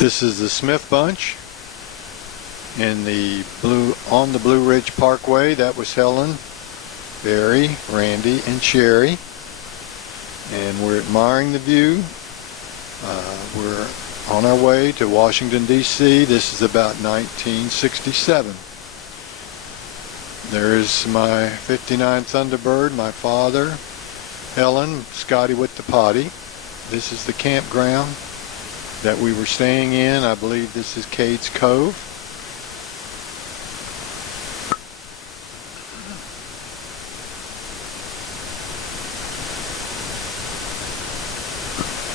This is the Smith Bunch on the Blue Ridge Parkway. That was Helen, Barry, Randy, and Sherry. And we're admiring the view. We're on our way to Washington, D.C. This is about 1967. There's my 59 Thunderbird, my father, Helen, Scotty with the potty. This is the campground that we were staying in. I believe this is Cades Cove.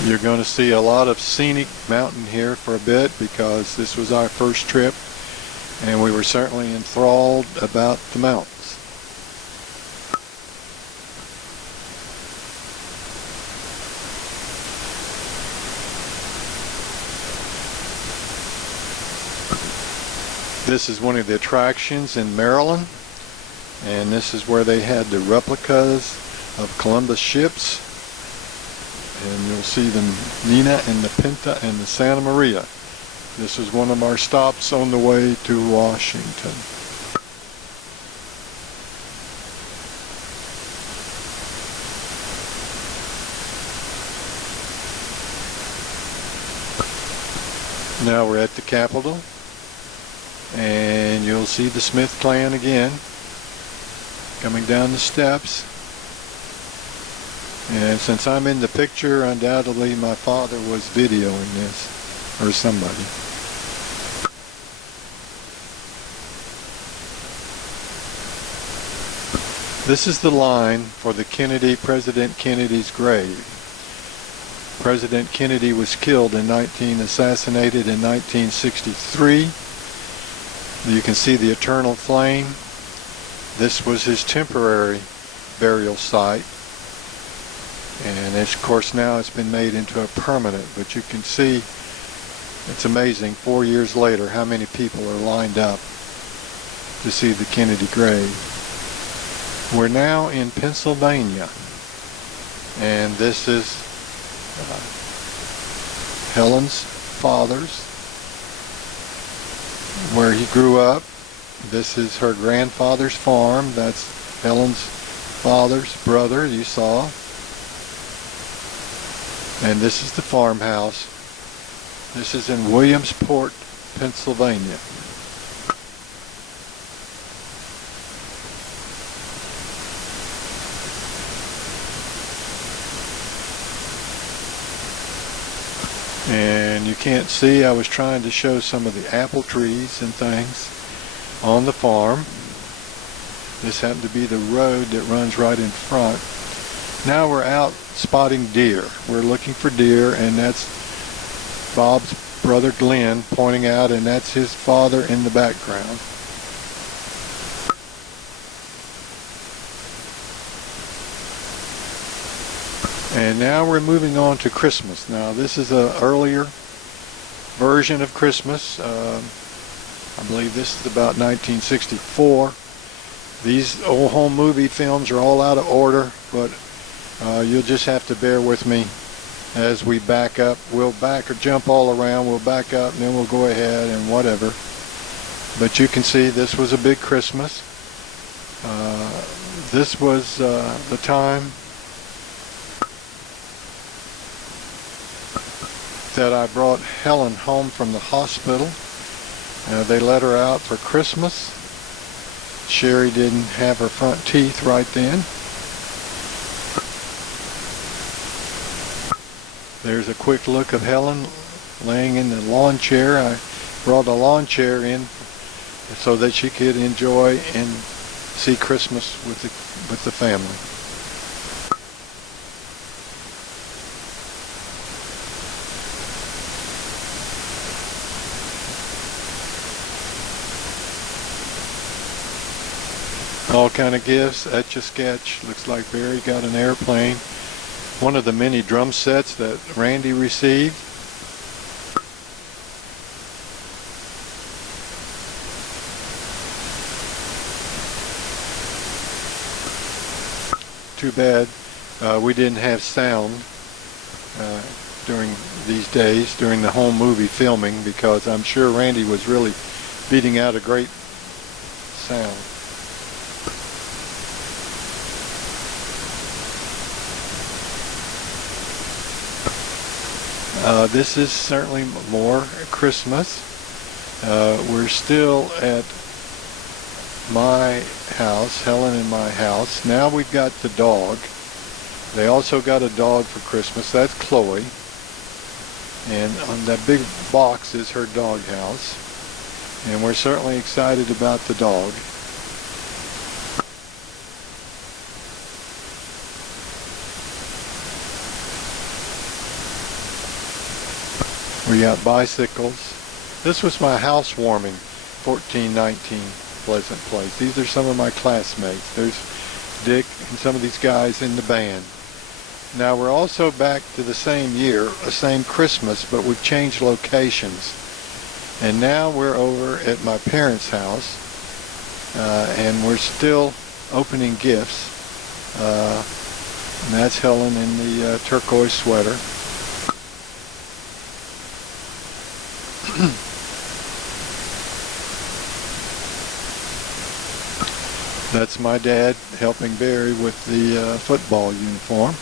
You're going to see a lot of scenic mountain here for a bit because this was our first trip and we were certainly enthralled about the mountains. This is one of the attractions in Maryland, and this is where they had the replicas of Columbus ships. And you'll see the Nina and the Pinta and the Santa Maria. This is one of our stops on the way to Washington. Now we're at the Capitol, and you'll see the Smith clan again coming down the steps. And since I'm in the picture, undoubtedly my father was videoing this, or somebody. This is the line for the President Kennedy's grave. President Kennedy was killed assassinated in 1963. You can see the eternal flame. This was his temporary burial site. And of course now it's been made into a permanent, but you can see it's amazing 4 years later how many people are lined up to see the Kennedy grave. We're now in Pennsylvania, and this is Helen's father's, where he grew up. This is her grandfather's farm. That's Helen's father's brother, you saw. And this is the farmhouse. This is in Williamsport, Pennsylvania. And you can't see, I was trying to show some of the apple trees and things on the farm. This happened to be the road that runs right in front. Now we're out spotting deer. We're looking for deer, and that's Bob's brother Glenn pointing out, and that's his father in the background. And now we're moving on to Christmas. Now this is an earlier version of Christmas. I believe this is about 1964. These old home movie films are all out of order, but you'll just have to bear with me as we back up. We'll back or jump all around. We'll back up and then we'll go ahead and whatever. But you can see this was a big Christmas. This was the time that I brought Helen home from the hospital. They let her out for Christmas. Sherry didn't have her front teeth right then. There's a quick look of Helen laying in the lawn chair. I brought a lawn chair in so that she could enjoy and see Christmas with the family. All kind of gifts, Etch-a-Sketch. Looks like Barry got an airplane. One of the many drum sets that Randy received. Too bad we didn't have sound. during these days, during the home movie filming, because I'm sure Randy was really beating out a great sound. This is certainly more Christmas. We're still at my house, Helen and my house. Now we've got the dog. They also got a dog for Christmas. That's Chloe. And on that big box is her dog house. And we're certainly excited about the dog. We got bicycles. This was my housewarming, 1419 Pleasant Place. These are some of my classmates. There's Dick and some of these guys in the band. Now we're also back to the same year, the same Christmas, but we've changed locations. And now we're over at my parents' house, and we're still opening gifts. And that's Helen in the turquoise sweater. That's my dad helping Barry with the football uniform.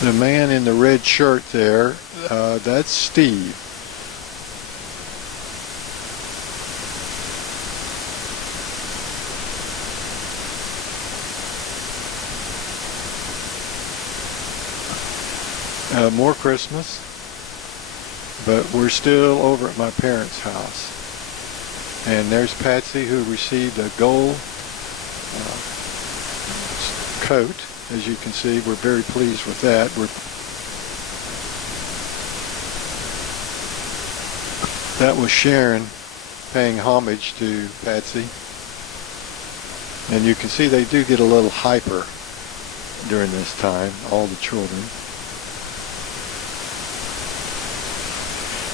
The man in the red shirt there, that's Steve. More Christmas, but we're still over at my parents' house. And there's Patsy, who received a gold coat. As you can see, we're very pleased with that. That was Sharon paying homage to Patsy. And you can see they do get a little hyper during this time, all the children.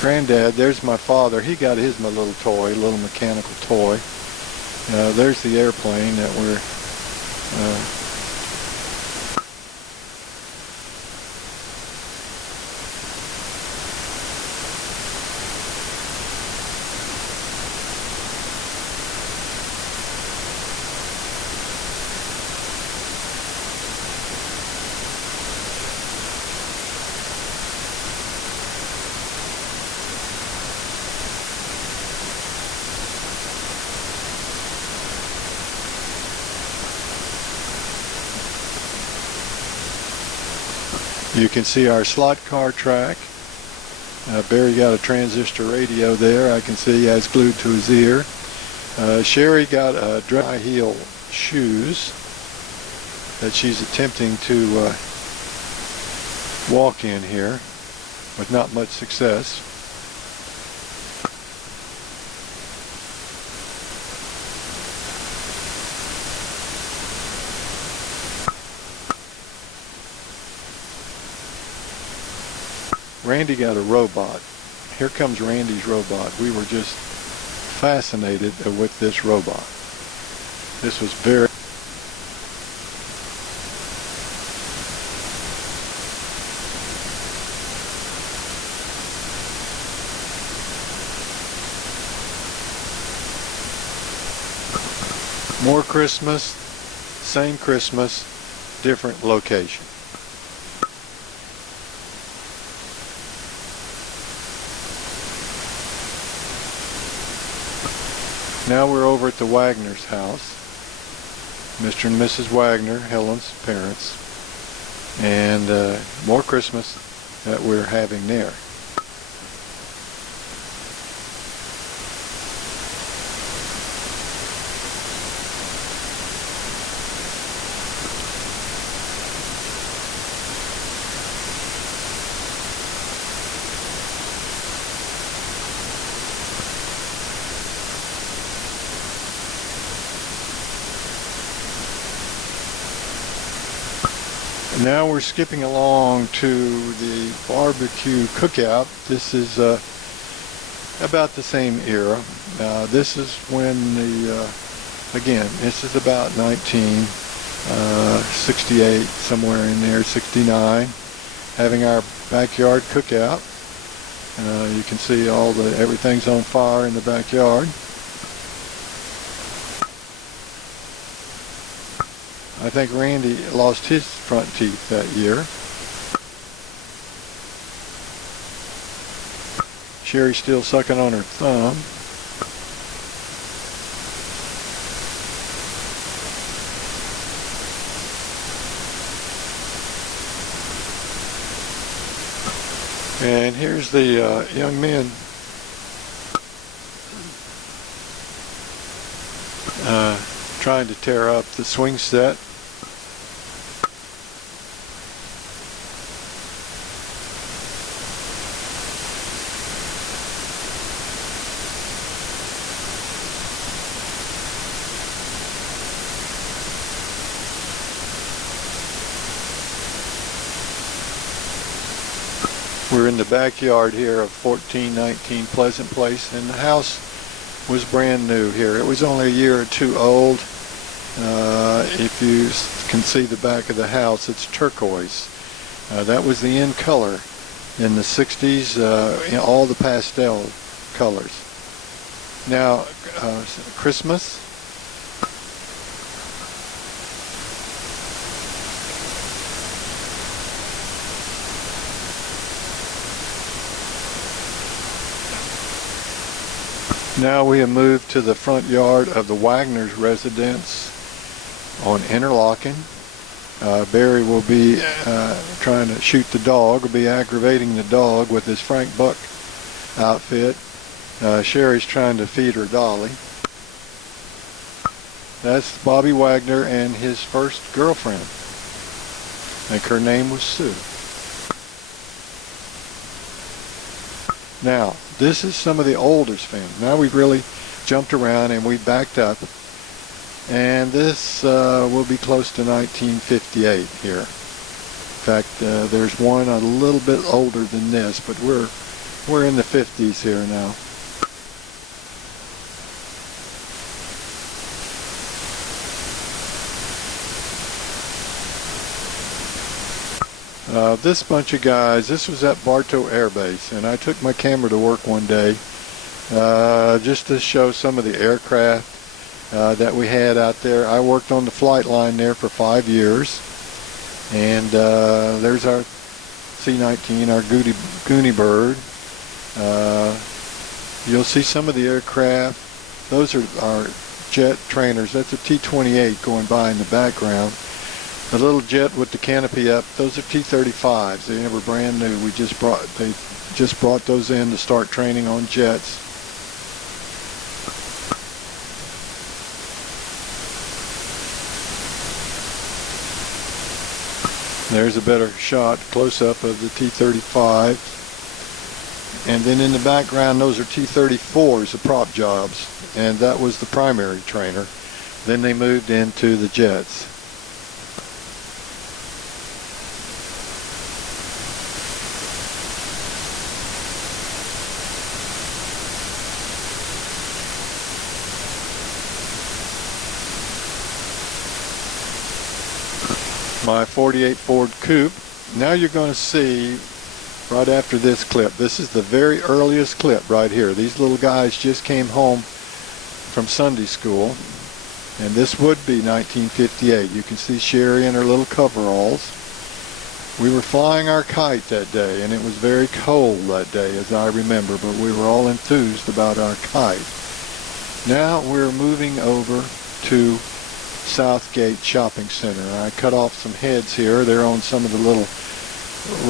Granddad, there's my father. He got his little toy, a little mechanical toy. There's the airplane that we're You can see our slot car track. Barry got a transistor radio there. I can see he has glued to his ear. Sherry got dry heel shoes that she's attempting to walk in here with not much success. Randy got a robot. Here comes Randy's robot. We were just fascinated with this robot. This was very... More Christmas, same Christmas, different location. Now we're over at the Wagner's house. Mr. and Mrs. Wagner, Helen's parents. And more Christmas that we're having there. Now we're skipping along to the barbecue cookout. This is about the same era. This is when again, this is about 1968, somewhere in there, 69, having our backyard cookout. You can see everything's on fire in the backyard. I think Randy lost his front teeth that year. Sherry's still sucking on her thumb. And here's the young men trying to tear up the swing set. We're in the backyard here of 1419 Pleasant Place, and the house was brand new here. It was only a year or two old. If you can see the back of the house, it's turquoise. That was the in color in the 60s, all the pastel colors. Now, Christmas. Now we have moved to the front yard of the Wagner's residence on Interlochen. Barry will be trying to shoot the dog, will be aggravating the dog with his Frank Buck outfit. Sherry's trying to feed her dolly. That's Bobby Wagner and his first girlfriend. I think her name was Sue. Now, this is some of the Olders family. Now we've really jumped around and we backed up. And this will be close to 1958 here. In fact, there's one a little bit older than this, but we're in the 50s here now. This bunch of guys, this was at Bartow Air Base, and I took my camera to work one day just to show some of the aircraft that we had out there. I worked on the flight line there for 5 years, and there's our C-19, our Goonie Bird. You'll see some of the aircraft. Those are our jet trainers. That's a T-28 going by in the background. The little jet with the canopy up, those are T-35s. They were brand new. They just brought those in to start training on jets. There's a better shot, close-up of the T-35. And then in the background, those are T-34s, the prop jobs. And that was the primary trainer. Then they moved into the jets. My 48 Ford Coupe. Now you're going to see right after this clip. This is the very earliest clip right here. These little guys just came home from Sunday school, and this would be 1958. You can see Sherry in her little coveralls. We were flying our kite that day, and it was very cold that day, as I remember, but we were all enthused about our kite. Now we're moving over to Southgate Shopping Center. I cut off some heads here. They're on some of the little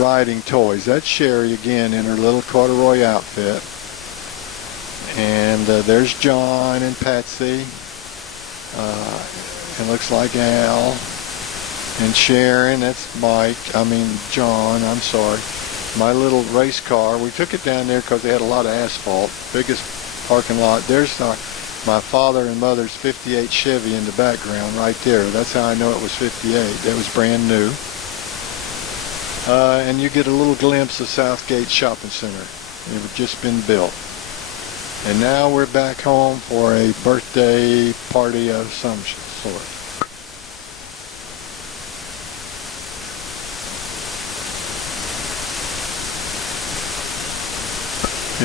riding toys. That's Sherry again in her little corduroy outfit. And there's John and Patsy. It looks like Al. And Sharon, that's John, I'm sorry. My little race car. We took it down there because they had a lot of asphalt. Biggest parking lot. There's my father and mother's 58 Chevy in the background right there. That's how I know it was 58. That was brand new. And you get a little glimpse of Southgate Shopping Center. It had just been built. And now we're back home for a birthday party of some sort.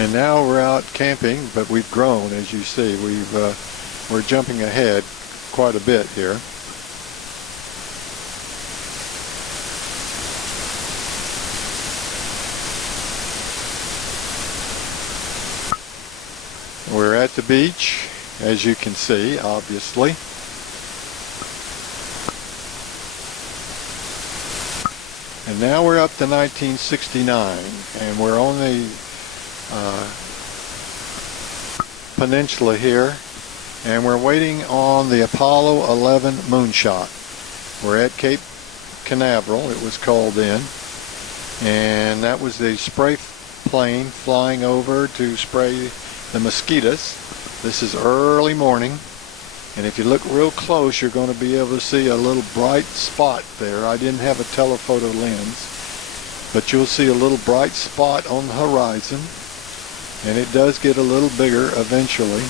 And now we're out camping, but we've grown, as you see. We're jumping ahead quite a bit here. We're at the beach, as you can see, obviously. And now we're up to 1969, and we're on the peninsula here, and we're waiting on the Apollo 11 moonshot. We're at Cape Canaveral, it was called then, and that was the spray plane flying over to spray the mosquitoes. This is early morning, and if you look real close, you're going to be able to see a little bright spot there. I didn't have a telephoto lens, but you'll see a little bright spot on the horizon, and it does get a little bigger eventually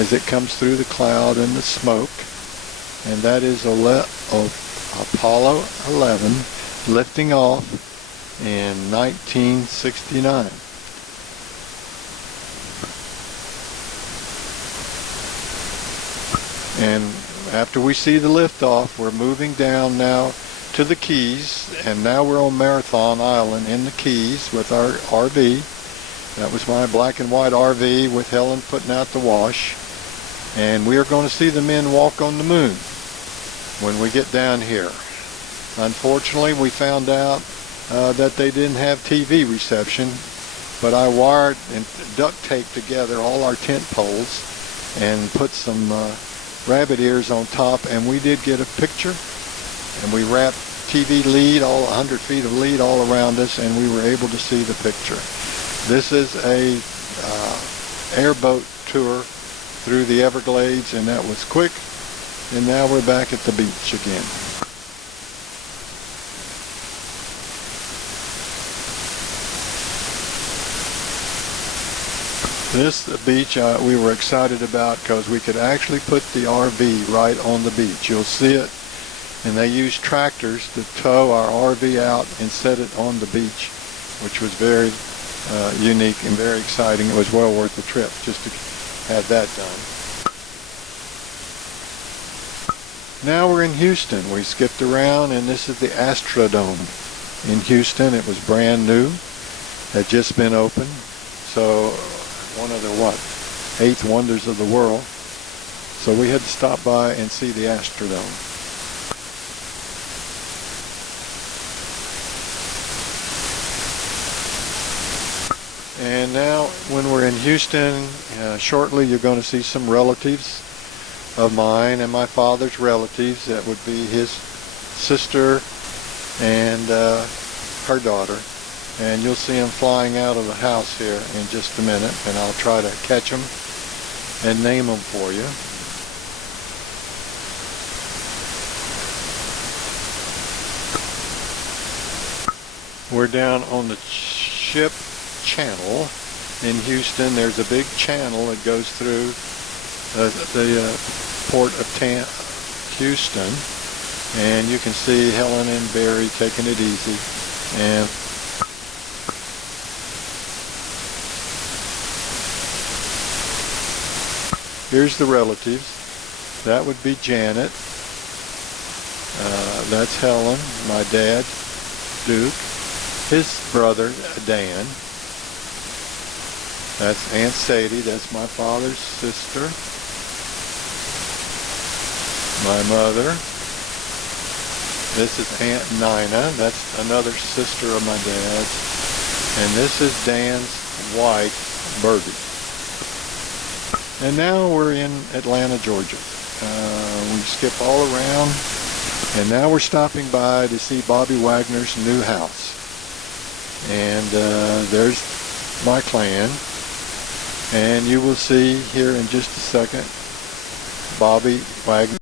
as it comes through the cloud and the smoke. And that is Apollo 11 lifting off in 1969. And after we see the liftoff, we're moving down now to the Keys, and now we're on Marathon Island in the Keys with our RV. That was my black and white RV with Helen putting out the wash. And we are going to see the men walk on the moon when we get down here. Unfortunately, we found out that they didn't have TV reception, but I wired and duct taped together all our tent poles and put some rabbit ears on top, and we did get a picture, and we wrapped TV lead, all 100 feet of lead all around us, and we were able to see the picture. This is a airboat tour through the Everglades, and that was quick, and now we're back at the beach again. This beach we were excited about because we could actually put the RV right on the beach. You'll see it, and they used tractors to tow our RV out and set it on the beach, which was very unique and very exciting. It was well worth the trip just to have that done. Now we're in Houston. We skipped around, and this is the Astrodome in Houston. It was brand new, had just been opened. So one of the 8th wonders of the world. So we had to stop by and see the Astrodome. And now when we're in Houston, shortly you're going to see some relatives of mine and my father's relatives. That would be his sister and her daughter. And you'll see them flying out of the house here in just a minute, and I'll try to catch them and name them for you. We're down on the ship channel in Houston. There's a big channel that goes through the port of Houston, and you can see Helen and Barry taking it easy. And here's the relatives. That would be Janet. That's Helen, my dad, Duke. His brother, Dan. That's Aunt Sadie. That's my father's sister. My mother. This is Aunt Nina. That's another sister of my dad's. And this is Dan's wife, Birdie. And now we're in Atlanta, Georgia. We skip all around, and now we're stopping by to see Bobby Wagner's new house. And there's my clan, and you will see here in just a second Bobby Wagner.